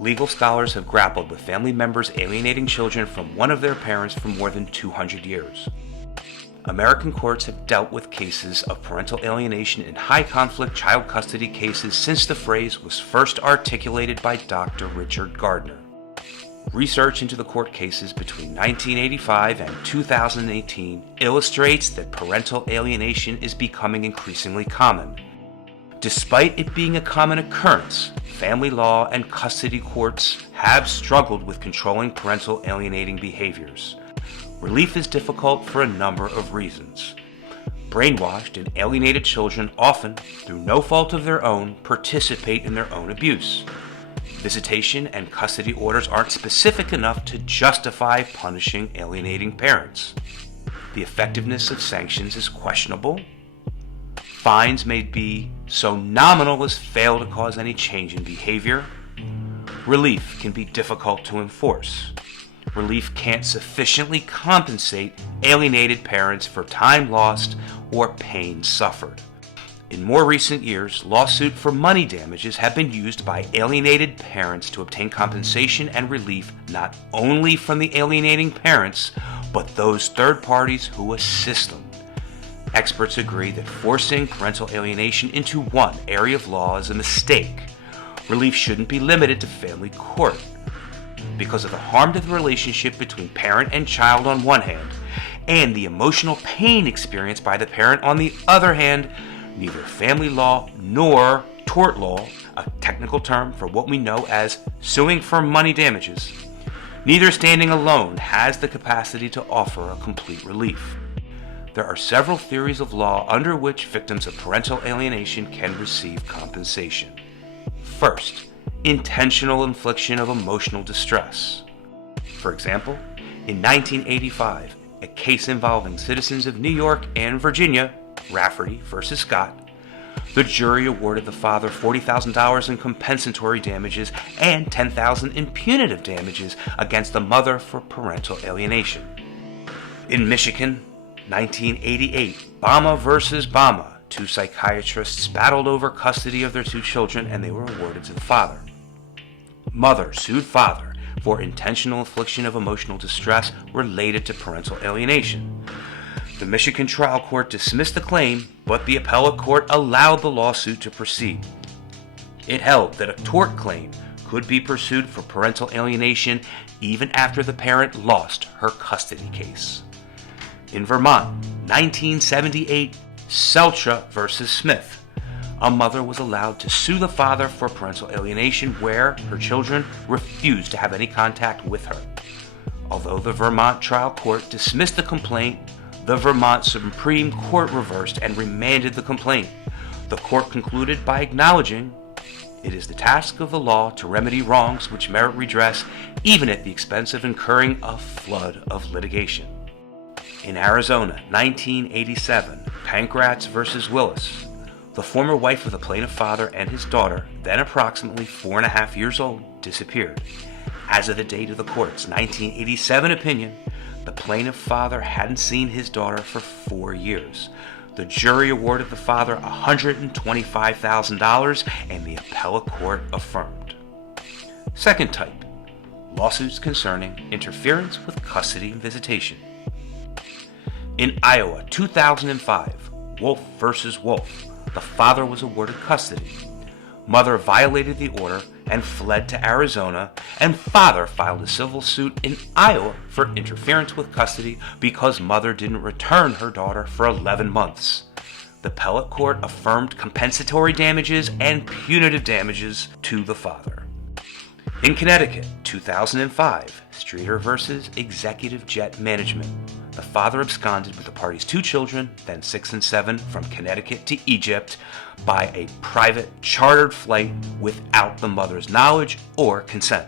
Legal scholars have grappled with family members alienating children from one of their parents for more than 200 years. American courts have dealt with cases of parental alienation in high-conflict child custody cases since the phrase was first articulated by Dr. Richard Gardner. Research into the court cases between 1985 and 2018 illustrates that parental alienation is becoming increasingly common. Despite it being a common occurrence, family law and custody courts have struggled with controlling parental alienating behaviors. Relief is difficult for a number of reasons. Brainwashed and alienated children often, through no fault of their own, participate in their own abuse. Visitation and custody orders aren't specific enough to justify punishing alienating parents. The effectiveness of sanctions is questionable. Fines may be so nominal as fail to cause any change in behavior. Relief can be difficult to enforce. Relief can't sufficiently compensate alienated parents for time lost or pain suffered. In more recent years, lawsuits for money damages have been used by alienated parents to obtain compensation and relief not only from the alienating parents, but those third parties who assist them. Experts agree that forcing parental alienation into one area of law is a mistake. Relief shouldn't be limited to family court. Because of the harm to the relationship between parent and child on one hand, and the emotional pain experienced by the parent on the other hand, neither family law nor tort law, a technical term for what we know as suing for money damages, neither standing alone has the capacity to offer a complete relief. There are several theories of law under which victims of parental alienation can receive compensation. First, intentional infliction of emotional distress. For example, in 1985, a case involving citizens of New York and Virginia, Rafferty versus Scott, the jury awarded the father $40,000 in compensatory damages and $10,000 in punitive damages against the mother for parental alienation. In Michigan, 1988, Bama versus Bama, two psychiatrists battled over custody of their two children and they were awarded to the father. Mother sued father for intentional infliction of emotional distress related to parental alienation. The Michigan trial court dismissed the claim, but the appellate court allowed the lawsuit to proceed. It held that a tort claim could be pursued for parental alienation even after the parent lost her custody case. In Vermont, 1978, Sheltra versus Smith, a mother was allowed to sue the father for parental alienation where her children refused to have any contact with her. Although the Vermont trial court dismissed the complaint, the Vermont Supreme Court reversed and remanded the complaint. The court concluded by acknowledging it is the task of the law to remedy wrongs which merit redress, even at the expense of incurring a flood of litigation. In Arizona, 1987, Pankratz versus Willis, the former wife of the plaintiff father and his daughter, then approximately 4.5 years old, disappeared. As of the date of the court's 1987 opinion, the plaintiff father hadn't seen his daughter for 4 years. The jury awarded the father $125,000 and the appellate court affirmed. Second type, lawsuits concerning interference with custody and visitation. In Iowa, 2005, Wolf versus Wolf, the father was awarded custody. Mother violated the order and fled to Arizona, and father filed a civil suit in Iowa for interference with custody because mother didn't return her daughter for 11 months. The appellate court affirmed compensatory damages and punitive damages to the father. In Connecticut, 2005, Streeter versus Executive Jet Management. The father absconded with the party's 2 children, then 6 and 7, from Connecticut to Egypt by a private chartered flight without the mother's knowledge or consent.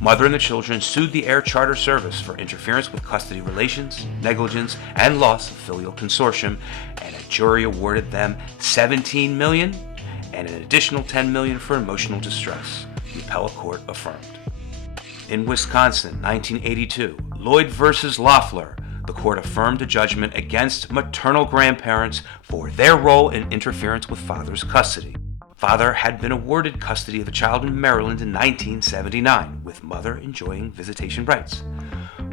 Mother and the children sued the air charter service for interference with custody relations, negligence, and loss of filial consortium, and a jury awarded them $17 million and an additional $10 million for emotional distress. The appellate court affirmed. In Wisconsin, 1982, Lloyd versus Loeffler, the court affirmed a judgment against maternal grandparents for their role in interference with father's custody. Father had been awarded custody of a child in Maryland in 1979, with mother enjoying visitation rights.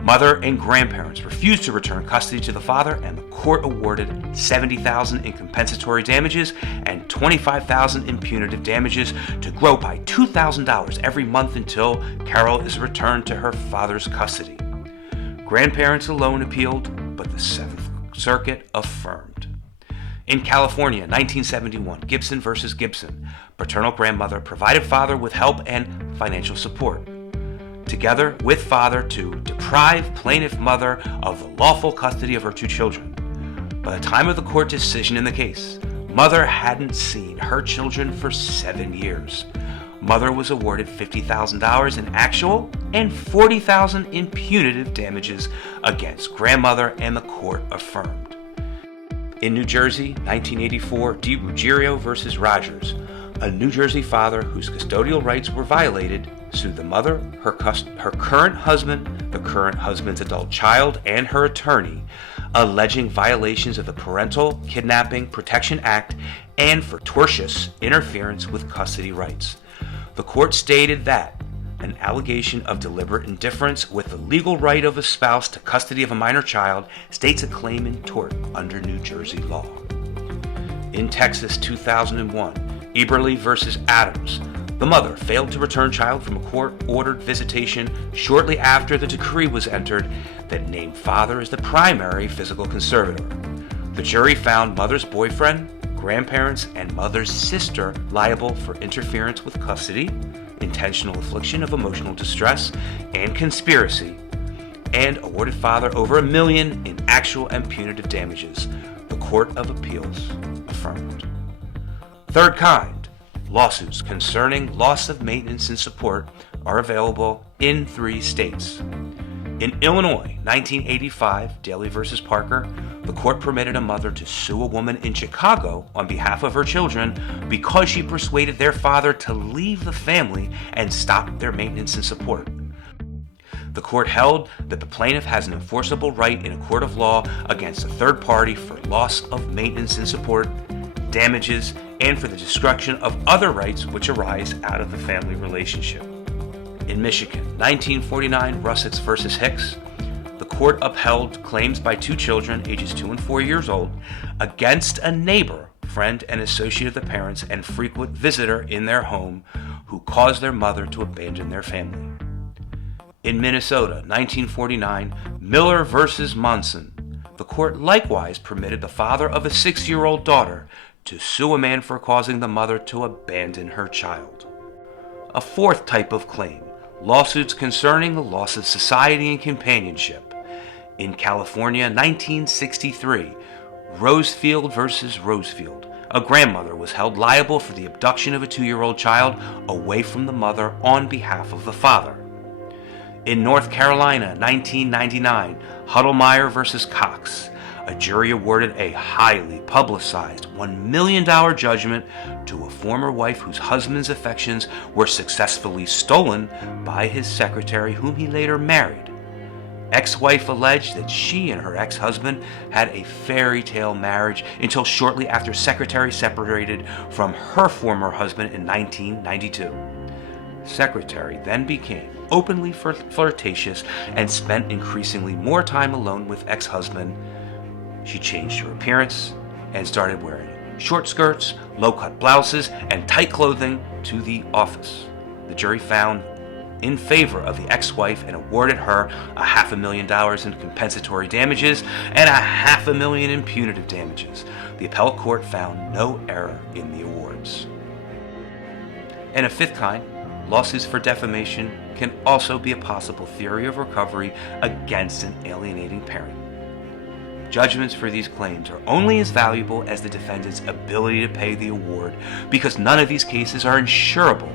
Mother and grandparents refused to return custody to the father, and the court awarded $70,000 in compensatory damages and $25,000 in punitive damages to grow by $2,000 every month until Carol is returned to her father's custody. Grandparents alone appealed, but the Seventh Circuit affirmed. In California, 1971, Gibson versus Gibson, paternal grandmother provided father with help and financial support, together with father, to deprive plaintiff mother of the lawful custody of her two children. By the time of the court decision in the case, mother hadn't seen her children for 7 years. Mother was awarded $50,000 in actual and $40,000 in punitive damages against grandmother, and the court affirmed. In New Jersey, 1984, DiRuggiero versus Rogers, a New Jersey father whose custodial rights were violated sued the mother, her current husband, the current husband's adult child, and her attorney, alleging violations of the Parental Kidnapping Protection Act and for tortious interference with custody rights. The court stated that an allegation of deliberate indifference with the legal right of a spouse to custody of a minor child states a claim in tort under New Jersey law. In Texas, 2001, Eberle versus Adams, the mother failed to return child from a court-ordered visitation shortly after the decree was entered that named father as the primary physical conservator. The jury found mother's boyfriend, grandparents, and mother's sister liable for interference with custody, intentional infliction of emotional distress, and conspiracy, and awarded father over $1 million in actual and punitive damages. The Court of Appeals affirmed. Third kind, lawsuits concerning loss of maintenance and support are available in 3 states. In Illinois, 1985, Daly versus Parker, the court permitted a mother to sue a woman in Chicago on behalf of her children because she persuaded their father to leave the family and stop their maintenance and support. The court held that the plaintiff has an enforceable right in a court of law against a third party for loss of maintenance and support, damages, and for the destruction of other rights which arise out of the family relationship. In Michigan, 1949, Russix versus Hicks, the court upheld claims by 2 children, ages 2 and 4 years old, against a neighbor, friend, and associate of the parents and frequent visitor in their home who caused their mother to abandon their family. In Minnesota, 1949, Miller versus Monson, the court likewise permitted the father of a 6-year-old daughter to sue a man for causing the mother to abandon her child. A fourth type of claim, lawsuits concerning the loss of society and companionship. In California, 1963, Rosefield versus Rosefield, a grandmother was held liable for the abduction of a 2-year-old child away from the mother on behalf of the father. In North Carolina, 1999, Huddlemeyer versus Cox, a jury awarded a highly publicized $1 million judgment to a former wife whose husband's affections were successfully stolen by his secretary, whom he later married. Ex-wife alleged that she and her ex-husband had a fairy tale marriage until shortly after secretary separated from her former husband in 1992. Secretary then became openly flirtatious and spent increasingly more time alone with ex-husband. She changed her appearance and started wearing short skirts, low-cut blouses, and tight clothing to the office. The jury found in favor of the ex-wife and awarded her $500,000 in compensatory damages and $500,000 in punitive damages. The appellate court found no error in the awards. And a fifth kind, lawsuits for defamation, can also be a possible theory of recovery against an alienating parent. Judgments for these claims are only as valuable as the defendant's ability to pay the award, because none of these cases are insurable.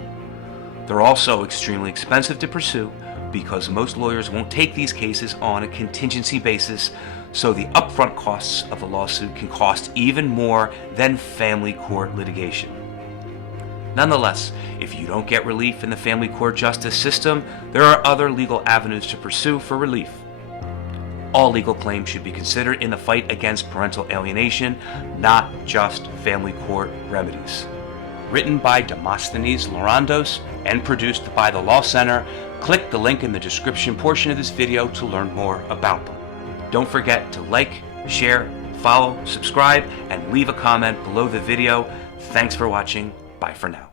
They're also extremely expensive to pursue because most lawyers won't take these cases on a contingency basis, so the upfront costs of a lawsuit can cost even more than family court litigation. Nonetheless, if you don't get relief in the family court justice system, there are other legal avenues to pursue for relief. All legal claims should be considered in the fight against parental alienation, not just family court remedies. written by Demosthenes Lorandos and produced by the Law Center. Click the link in the description portion of this video to learn more about them. Don't forget to like, share, follow, subscribe, and leave a comment below the video. Thanks for watching. Bye for now.